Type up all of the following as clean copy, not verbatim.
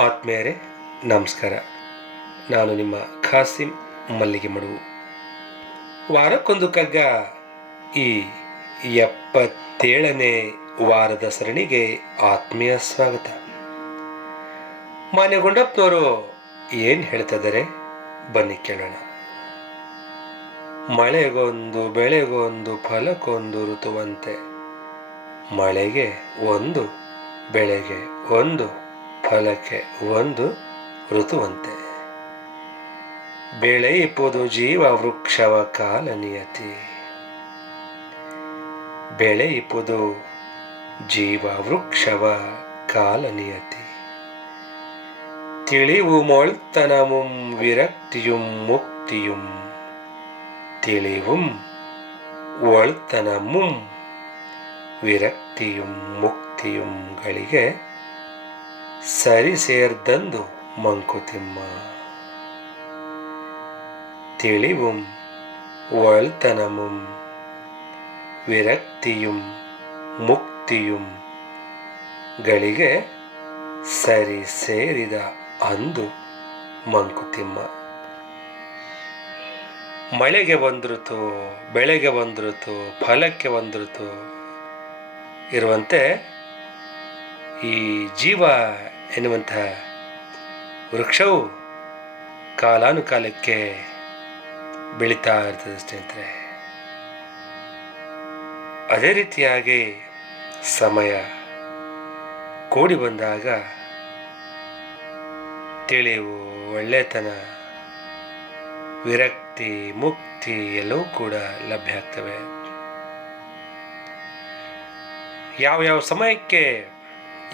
ಆತ್ಮೀಯರೇ ನಮಸ್ಕಾರ. ನಾನು ನಿಮ್ಮ ಖಾಸಿಂ ಮಲ್ಲಿಗೆ ಮಡುವು. ವಾರಕ್ಕೊಂದು ಕಗ್ಗ ಈ 77ನೇ ವಾರದ ಸರಣಿಗೆ ಆತ್ಮೀಯ ಸ್ವಾಗತ. ಮಾನ್ಯ ಗುಂಡಪ್ಪನವರು ಏನು ಹೇಳ್ತಿದ್ದಾರೆ ಬನ್ನಿ ಕೇಳೋಣ. ಮಳೆಗೊಂದು ಬೆಳೆಗೊಂದು ಫಲಕ್ಕೊಂದು ಋತುವಂತೆ, ಮಳೆಗೆ ಒಂದು ಬೆಳೆಗೆ ಒಂದು ಫಲಕ್ಕೆ ಒಂದು ಋತುವಂತೆ, ಬೆಳೆಯಿಪುದು ಜೀವ ವೃಕ್ಷವ ಕಾಲ ನಿಯತಿ, ಬೆಳೆಯಿಪುದು ಜೀವ ವೃಕ್ಷವ ಕಾಲ ನಿಯತಿ, ತಿಳಿವು ಮೊಳ್ತನಮುಂ ವಿರಕ್ತಿಯುಂ ಮುಕ್ತಿಯುಂ, ತಿಳಿവും ಒಳ್ತನಮುಂ ವಿರಕ್ತಿಯುಂ ಮುಕ್ತಿಯುಂಗಳಿಗೆ ಸರಿ ಸೇರ್ದಂದು ಮಂಕುತಿಮ್ಮ, ತಿಳಿവും ಒಳ್ತನಮುಂ ವಿರಕ್ತಿಯುಂ ಮುಕ್ತಿಯುಂ ಗಳಿಗೆ ಸರಿ ಸೇರಿದ ಅಂದು ಮಂಕುತಿಮ್ಮ. ಮಳೆಗೆ ಒಂದು ಋತು, ಬೆಳೆಗೆ ಒಂದು ಋತು, ಫಲಕ್ಕೆ ಒಂದು ಋತು ಇರುವಂತೆ ಈ ಜೀವ ಎನ್ನುವಂತಹ ವೃಕ್ಷವು ಕಾಲಾನುಕಾಲಕ್ಕೆ ಬೆಳೀತಾ ಇರ್ತದೆ ಸ್ನೇಹಿತರೆ. ಅದೇ ರೀತಿಯಾಗಿ ಸಮಯ ಕೂಡಿ ಬಂದಾಗ ತಿಳಿವು, ಒಳ್ಳೆತನ, ವಿರಕ್ತಿ, ಮುಕ್ತಿ ಎಲ್ಲವೂ ಕೂಡ ಲಭ್ಯ ಆಗ್ತವೆ. ಯಾವ ಸಮಯಕ್ಕೆ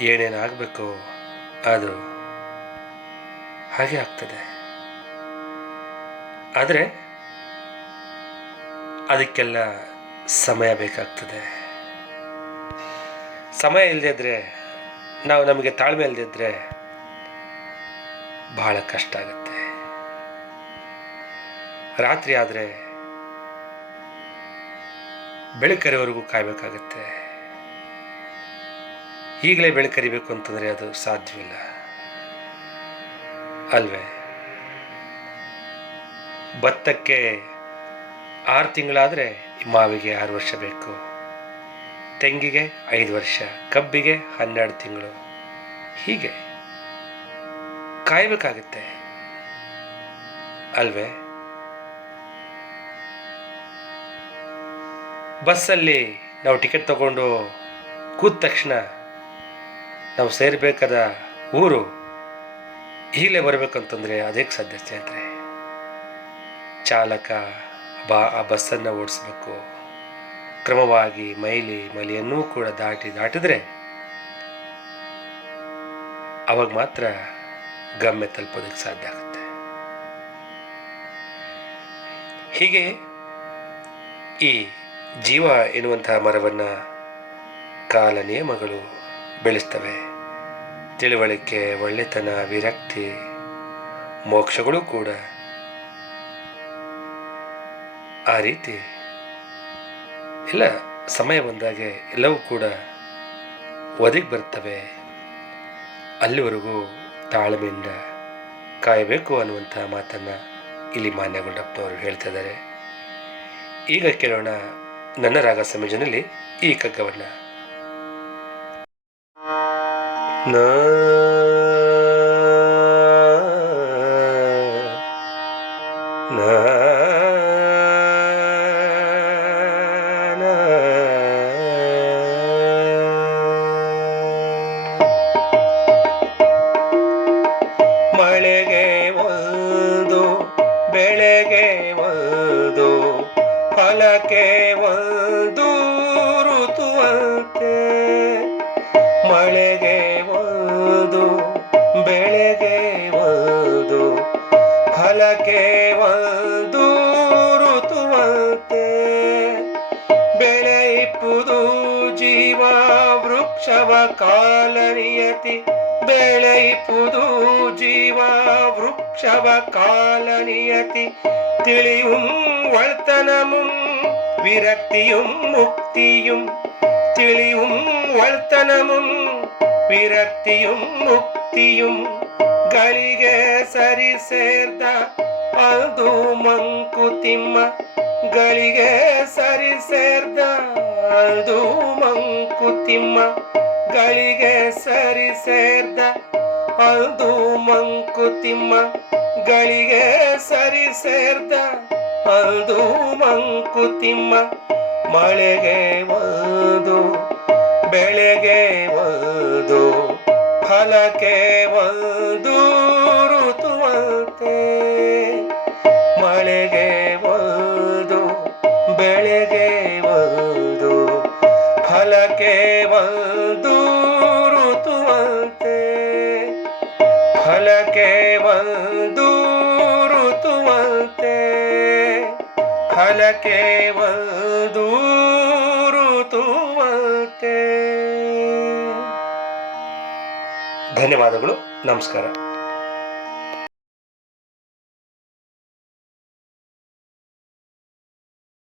ಏನೇನಾಗಬೇಕು ಅದು ಹಾಗೆ ಆಗ್ತದೆ. ಆದರೆ ಅದಕ್ಕೆಲ್ಲ ಸಮಯ ಬೇಕಾಗ್ತದೆ. ಸಮಯ ಇಲ್ಲದಿದ್ದರೆ, ನಮಗೆ ತಾಳ್ಮೆ ಇಲ್ಲದಿದ್ದರೆ ಬಹಳ ಕಷ್ಟ ಆಗುತ್ತೆ. ರಾತ್ರಿ ಆದರೆ ಬೆಳಕರಿವರೆಗೂ ಕಾಯಬೇಕಾಗತ್ತೆ. ಈಗಲೇ ಬೆಳಕರಿಬೇಕು ಅಂತಂದರೆ ಅದು ಸಾಧ್ಯವಿಲ್ಲ ಅಲ್ವೇ? ಭತ್ತಕ್ಕೆ 6 ತಿಂಗಳಾದರೆ ಮಾವಿಗೆ 6 ವರ್ಷ ಬೇಕು, ತೆಂಗಿಗೆ 5 ವರ್ಷ, ಕಬ್ಬಿಗೆ 12 ತಿಂಗಳು, ಹೀಗೆ ಕಾಯಬೇಕಾಗತ್ತೆ ಅಲ್ವೇ? ಬಸ್ಸಲ್ಲಿ ನಾವು ಟಿಕೆಟ್ ತಗೊಂಡು ಕೂತ ತಕ್ಷಣ ನಾವು ಸೇರಬೇಕಾದ ಊರು ಈಗಲೇ ಬರಬೇಕಂತಂದರೆ ಅದಕ್ಕೆ ಸಾಧ್ಯ ಸ್ನೇಹಿತರೆ. ಚಾಲಕ ಆ ಬಸ್ಸನ್ನು ಓಡಿಸ್ಬೇಕು. ಕ್ರಮವಾಗಿ ಮೈಲಿಯನ್ನೂ ಕೂಡ ದಾಟಿದ್ರೆ ಅವಾಗ ಮಾತ್ರ ಗಮ್ಯ ತಲುಪೋದಕ್ಕೆ ಸಾಧ್ಯ ಆಗುತ್ತೆ. ಹೀಗೆ ಈ ಜೀವ ಎನ್ನುವಂತಹ ಮರವನ್ನು ಕಾಲ ನಿಯಮಗಳು ಬೆಳೆಸ್ತವೆ. ತಿಳುವಳಿಕೆ, ಒಳ್ಳೆತನ, ವಿರಕ್ತಿ, ಮೋಕ್ಷಗಳು ಕೂಡ ಆ ರೀತಿ ಎಲ್ಲ ಸಮಯ ಬಂದಾಗೆ ಎಲ್ಲವೂ ಕೂಡ ಒದಗಿ ಬರ್ತವೆ. ಅಲ್ಲಿವರೆಗೂ ತಾಳ್ಮೆಯಿಂದ ಕಾಯಬೇಕು ಅನ್ನುವಂಥ ಮಾತನ್ನು ಇಲ್ಲಿ ಮಾನ್ಯ ಗುಂಡಪ್ಪನವರು ಹೇಳ್ತಾ ಇದ್ದಾರೆ. ಈಗ ಕೇಳೋಣ ನನ್ನ ರಾಗ ಸಂಯೋಜನೆಯಲ್ಲಿ ಈ ಕಗ್ಗವನ್ನು. ಮಳೆಗೆ ಒಂದು ಬೆಳೆಗೆ ಒಂದು ಫಲಕ್ಕೆ ಒಂದು ಋತುವಂತೆ, ಮಳೆಗೆ ಒಂದು ಬೆಳೆಗೆ ಒಂದು ಫಲಕ್ಕೆ ಒಂದು ಋತುವಂತೆ, ಬೆಳೆಯಿಪುದು ಜೀವ ವೃಕ್ಷವ ಕಾಲ ನಿಯತಿ, ಬೆಳೆಯಿಪುದು ಜೀವ ವೃಕ್ಷವ ಕಾಲ ನಿಯತಿ, ತಿಳಿയും ಒಳ್ತನமும் விரக்தியும் முக்தியும், ತಿಳಿயும் ಒಳ್ತನமும் விரக்தியும் முக்தியும் ಗಳಿಗೆ ಸರಿ ಸೇರ್ದ ಅದು ಮಂಕುತಿಮ್ಮ, ಗಳಿಗೆ ಸರಿ ಸೇರ್ದ ಅದು ಮಂಕುತಿಮ್ಮ, ಗಳಿಗೆ ಸರಿ ಸೇರ್ದ ಅದು ಮಂಕುತಿಮ್ಮ, ಗಳಿಗೆ ಸರಿ ಸೇರ್ದ ಅದು ಮಂಕುತಿಮ್ಮ. ಮಳೆಗೆ ಒಂದು ಬೆಳೆಗೆ ಒಂದು ಫಲಕ್ಕೆ ಒಂದು ಋತುವಂತೆ, ಮಳೆಗೆ ಒಂದು ಬೆಳೆಗೆ ಒಂದು ಫಲಕ್ಕೆ ಒಂದು ಋತುವಂತೆ, ಫಲಕ್ಕೆ ಒಂದು ಋತುವಂತೆ, ಫಲಕ್ಕೆ ಒಂದು ಋತುವಂತೆ. ಧನ್ಯವಾದಗಳು. ನಮಸ್ಕಾರ.